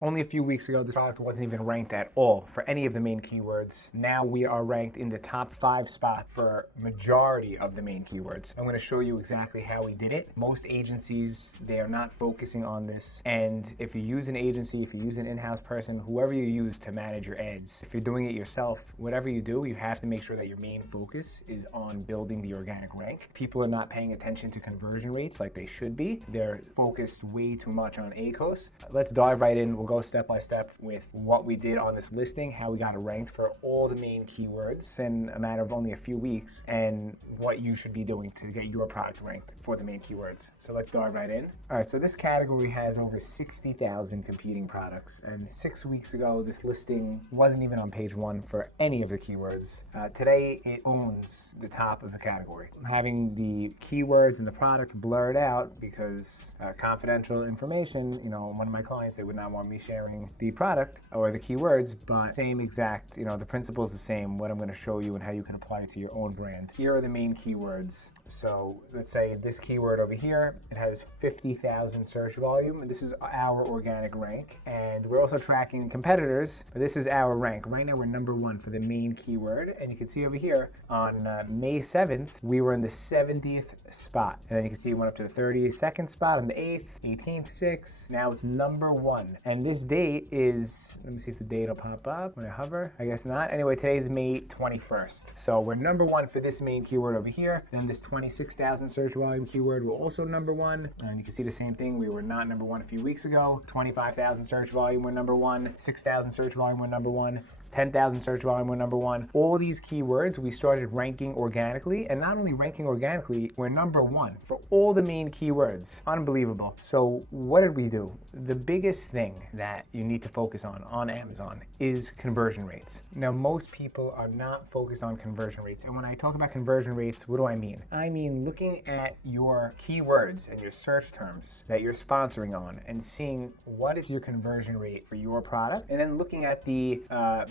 Only a few weeks ago, this product wasn't even ranked at all for any of the main keywords. Now we are ranked in the top 5 spots for majority of the main keywords. I'm going to show you exactly how we did it. Most agencies, they are not focusing on this. And if you use an agency, if you use an in-house person, whoever you use to manage your ads, if you're doing it yourself, whatever you do, you have to make sure that your main focus is on building the organic rank. People are not paying attention to conversion rates like they should be. They're focused way too much on ACOS. Let's dive right in. We'll go step by step with what we did on this listing, how we got it ranked for all the main keywords in a matter of only a few weeks, and what you should be doing to get your product ranked for the main keywords. So let's dive right in. All right, so this category has over 60,000 competing products, and 6 weeks ago, this listing wasn't even on page 1 for any of the keywords. Today, it owns the top of the category. Having the keywords and the product blurred out because confidential information, one of my clients, they would not want me sharing the product or the keywords, but same exact, the principle is the same, what I'm going to show you and how you can apply it to your own brand. Here are the main keywords. So let's say this keyword over here, it has 50,000 search volume, and this is our organic rank. And we're also tracking competitors, but this is our rank. Right now we're number 1 for the main keyword. And you can see over here on May 7th, we were in the 70th spot. And then you can see it went up to the 32nd spot on the 8th, 18th, 6th. Now it's number 1. And this date is, let me see if the date will pop up when I hover. I guess not. Anyway, today's May 21st. So we're number 1 for this main keyword over here. Then this 26,000 search volume keyword, we're also number 1. And you can see the same thing. We were not number 1 a few weeks ago. 25,000 search volume, we're number 1. 6,000 search volume, we're number 1. 10,000 search volume, we're number 1. All these keywords, we started ranking organically, and not only ranking organically, we're number 1 for all the main keywords. Unbelievable. So what did we do? The biggest thing that you need to focus on Amazon is conversion rates. Now, most people are not focused on conversion rates. And when I talk about conversion rates, what do I mean? I mean looking at your keywords and your search terms that you're sponsoring on and seeing what is your conversion rate for your product, and then looking at the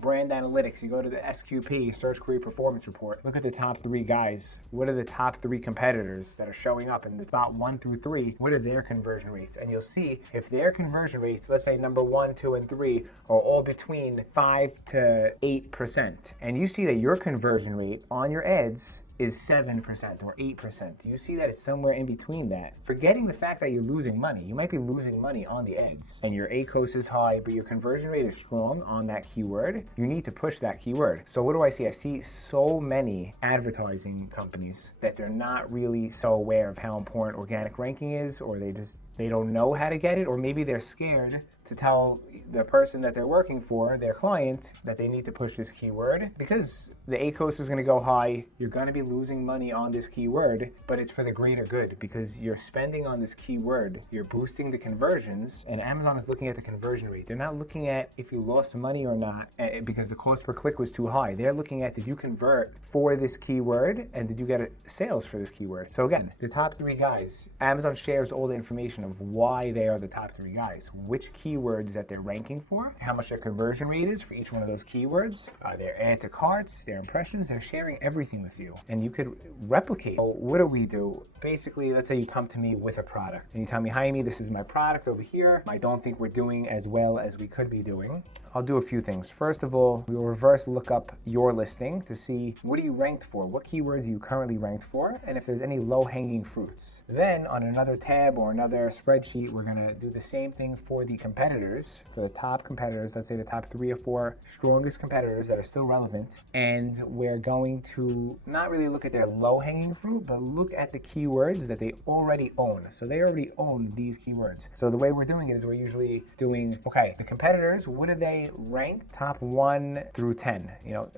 brand analytics. You go to the SQP, Search Query Performance Report. Look at the top 3 guys. What are the top 3 competitors that are showing up in the spot 1 through 3? What are their conversion rates? And you'll see if their conversion rates, let's say number 1, 2, and 3, are all between 5 to 8%. And you see that your conversion rate on your ads is 7% or 8%. You see that it's somewhere in between that. Forgetting the fact that you're losing money. You might be losing money on the ads and your ACOS is high, but your conversion rate is strong on that keyword. You need to push that keyword. So what do I see? I see so many advertising companies that they're not really so aware of how important organic ranking is, or they don't know how to get it, or maybe they're scared to tell the person that they're working for, their client, that they need to push this keyword because the ACOS is going to go high. You're going to be losing money on this keyword, but it's for the greater good because you're spending on this keyword. You're boosting the conversions, and Amazon is looking at the conversion rate. They're not looking at if you lost money or not because the cost per click was too high. They're looking at, did you convert for this keyword and did you get sales for this keyword? So again, the top 3 guys, Amazon shares all the information of why they are the top 3 guys, which keywords that they're ranking for, how much their conversion rate is for each one of those keywords, their add to carts, their impressions. They're sharing everything with you, and you could replicate. So what do we do? Basically, let's say you come to me with a product and you tell me, Hymie, this is my product over here. I don't think we're doing as well as we could be doing. I'll do a few things. First of all, we'll reverse look up your listing to see what are you ranked for, what keywords are you currently ranked for, and if there's any low-hanging fruits. Then on another tab or another spreadsheet, we're going to do the same thing for the competitors, for the top competitors, let's say the top 3 or 4 strongest competitors that are still relevant, and we're going to not really look at their low-hanging fruit, but look at the keywords that they already own. So they already own these keywords. So the way we're doing it is we're usually doing, okay, the competitors, what do they rank? Top 1 through 10,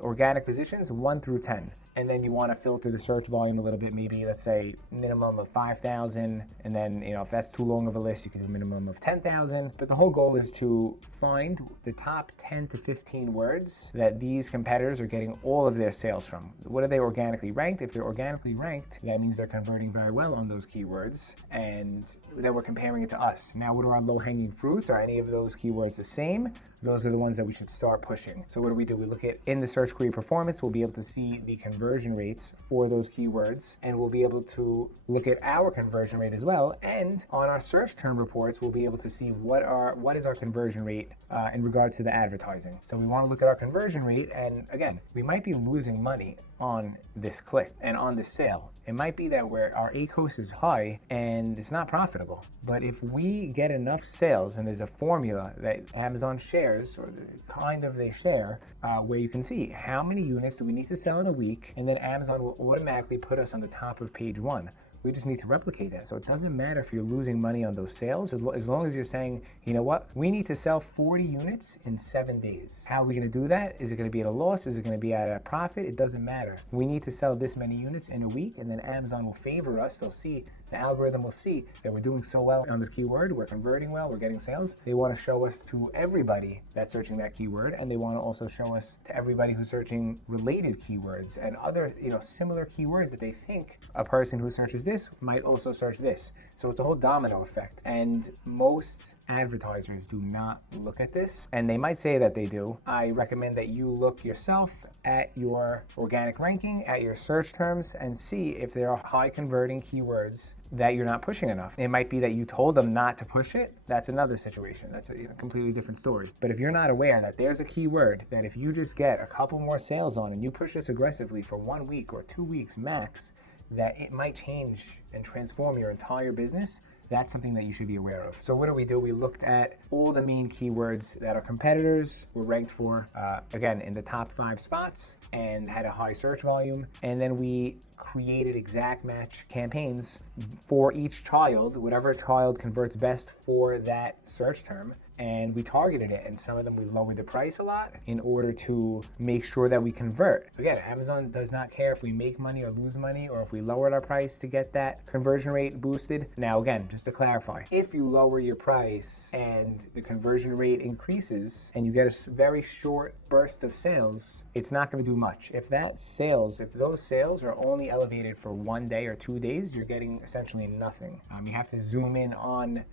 organic positions 1 through 10. And then you want to filter the search volume a little bit, maybe let's say minimum of 5,000, and then if that's too long of a list, you can do a minimum of 10,000. But the whole goal is to find the top 10 to 15 words that these competitors are getting all of their sales from. What are they organically ranked? If they're organically ranked, that means they're converting very well on those keywords, and then we're comparing it to us. Now, what are our low-hanging fruits? Are any of those keywords the same? Those are the ones that we should start pushing. So what do? We look at in the search query performance, we'll be able to see the conversion conversion rates for those keywords, and we'll be able to look at our conversion rate as well. And on our search term reports, we'll be able to see what is our conversion rate in regards to the advertising. So we want to look at our conversion rate, and again, we might be losing money on this click and on this sale. It might be that our ACOS is high and it's not profitable. But if we get enough sales, and there's a formula that Amazon shares, or they share, where you can see how many units do we need to sell in a week, and then Amazon will automatically put us on the top of page 1. We just need to replicate that. So it doesn't matter if you're losing money on those sales, as long as you're saying, you know what, we need to sell 40 units in 7 days. How are we going to do that? Is it going to be at a loss? Is it going to be at a profit? It doesn't matter. We need to sell this many units in a week, and then Amazon will favor us. They'll see, the algorithm will see that we're doing so well on this keyword, we're converting well, we're getting sales. They want to show us to everybody that's searching that keyword, and they want to also show us to everybody who's searching related keywords and other, similar keywords that they think a person who searches this might also search this. So it's a whole domino effect. And most advertisers do not look at this, and they might say that they do. I recommend that you look yourself at your organic ranking, at your search terms, and see if there are high converting keywords that you're not pushing enough. It might be that you told them not to push it. That's another situation. That's a completely different story. But if you're not aware that there's a keyword that if you just get a couple more sales on and you push this aggressively for 1 week or 2 weeks max, that it might change and transform your entire business, that's something that you should be aware of. So what do? We looked at all the main keywords that our competitors were ranked for, again, in the top 5 spots, and had a high search volume. And then we created exact match campaigns for each child, whatever child converts best for that search term. And we targeted it, and some of them we lowered the price a lot in order to make sure that we convert. Again, Amazon does not care if we make money or lose money, or if we lowered our price to get that conversion rate boosted. Now again, just to clarify, if you lower your price and the conversion rate increases and you get a very short burst of sales, it's not going to do much. If those sales are only elevated for 1 day or 2 days, you're getting essentially nothing. You have to zoom in on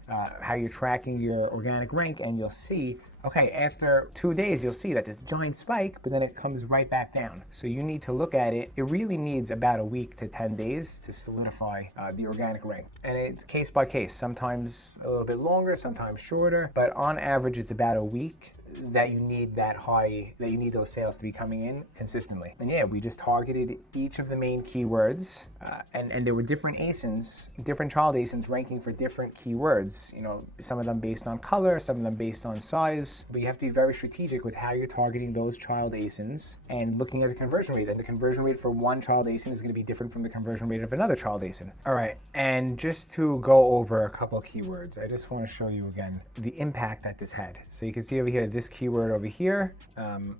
how you're tracking your organic rank, and you'll see, okay, after 2 days, you'll see that this giant spike, but then it comes right back down. So you need to look at it. It really needs about a week to 10 days to solidify the organic rank. And it's case by case, sometimes a little bit longer, sometimes shorter, but on average, it's about a week that you need those sales to be coming in consistently. And yeah, we just targeted each of the main keywords, and there were different child ASINs ranking for different keywords, some of them based on color, some of them based on size, but you have to be very strategic with how you're targeting those child ASINs and looking at the conversion rate. And the conversion rate for one child ASIN is going to be different from the conversion rate of another child ASIN. All right, and just to go over a couple of keywords, I just want to show you again the impact that this had. So you can see over here, this keyword over here,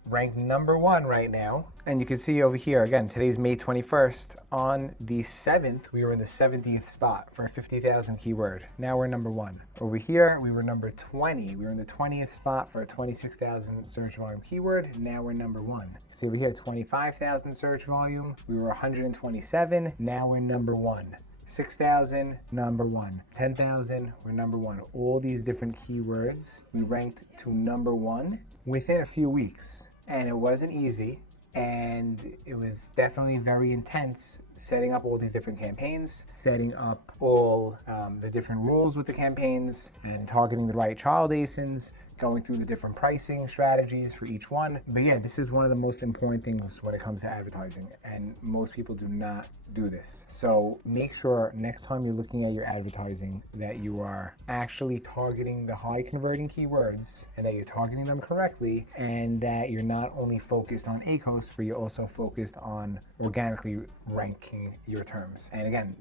ranked number 1 right now. And you can see over here, again, today's May 21st. On the 7th, we were in the 70th spot for a 50,000 keyword. Now we're number 1. Over here, we were number 20. We were in the 20th spot for a 26,000 search volume keyword. Now we're number 1. See over here, 25,000 search volume. We were 127. Now we're number 1. 6,000, number 1. 10,000, we're number 1. All these different keywords, we ranked to number 1 within a few weeks. And it wasn't easy, and it was definitely very intense setting up all these different campaigns, setting up all the different rules with the campaigns, and targeting the right child ASINs, going through the different pricing strategies for each one. But yeah, this is one of the most important things when it comes to advertising, and most people do not do this. So make sure next time you're looking at your advertising that you are actually targeting the high converting keywords, and that you're targeting them correctly, and that you're not only focused on ACOS, but you're also focused on organically ranking your terms. And again,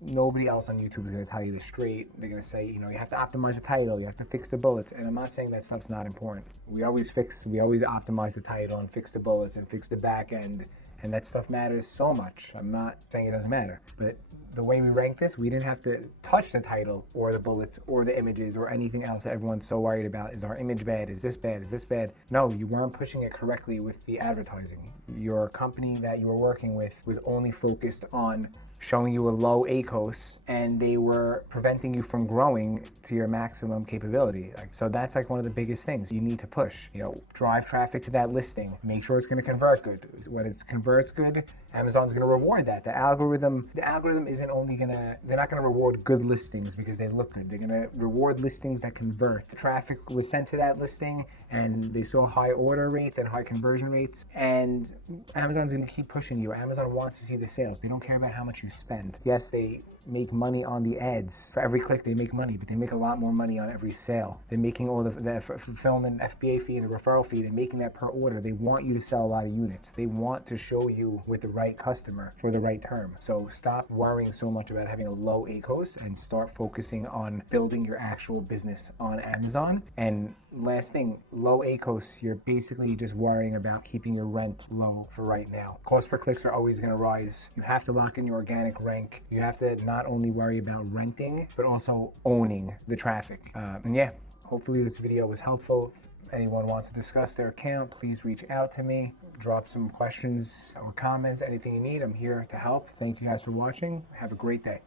nobody else on YouTube is going to tell you this straight. They're going to say, you have to optimize the title, you have to fix the bullets. And I'm not saying that stuff's not important. We always optimize the title and fix the bullets and fix the back end, and that stuff matters so much. I'm not saying it doesn't matter, but the way we rank this, we didn't have to touch the title or the bullets or the images or anything else that everyone's so worried about. Is our image bad? Is this bad? Is this bad? No, you weren't pushing it correctly with the advertising. Your company that you were working with was only focused on showing you a low ACOS, and they were preventing you from growing to your maximum capability. So that's one of the biggest things you need to push. Drive traffic to that listing. Make sure it's going to convert good. When it converts good Amazon's going to reward that. The algorithm isn't only they're not going to reward good listings because they look good. They're going to reward listings that convert. The traffic was sent to that listing and they saw high order rates and high conversion rates, and Amazon's going to keep pushing you. Amazon wants to see the sales. They don't care about how much you spend. Yes, they make money on the ads. For every click they make money, but they make a lot more money on every sale. They're making all the fulfillment, FBA fee, and the referral fee. They're making that per order. They want you to sell a lot of units. They want to show you with the right customer for the right term. So stop worrying so much about having a low ACOS and start focusing on building your actual business on Amazon. And last thing, low ACOS, you're basically just worrying about keeping your rent low for right now. Cost per clicks are always going to rise. You have to lock in your organic rank. You have to not only worry about renting, but also owning the traffic. And yeah, hopefully this video was helpful. If anyone wants to discuss their account, please reach out to me. Drop some questions or comments, anything you need. I'm here to help. Thank you guys for watching. Have a great day.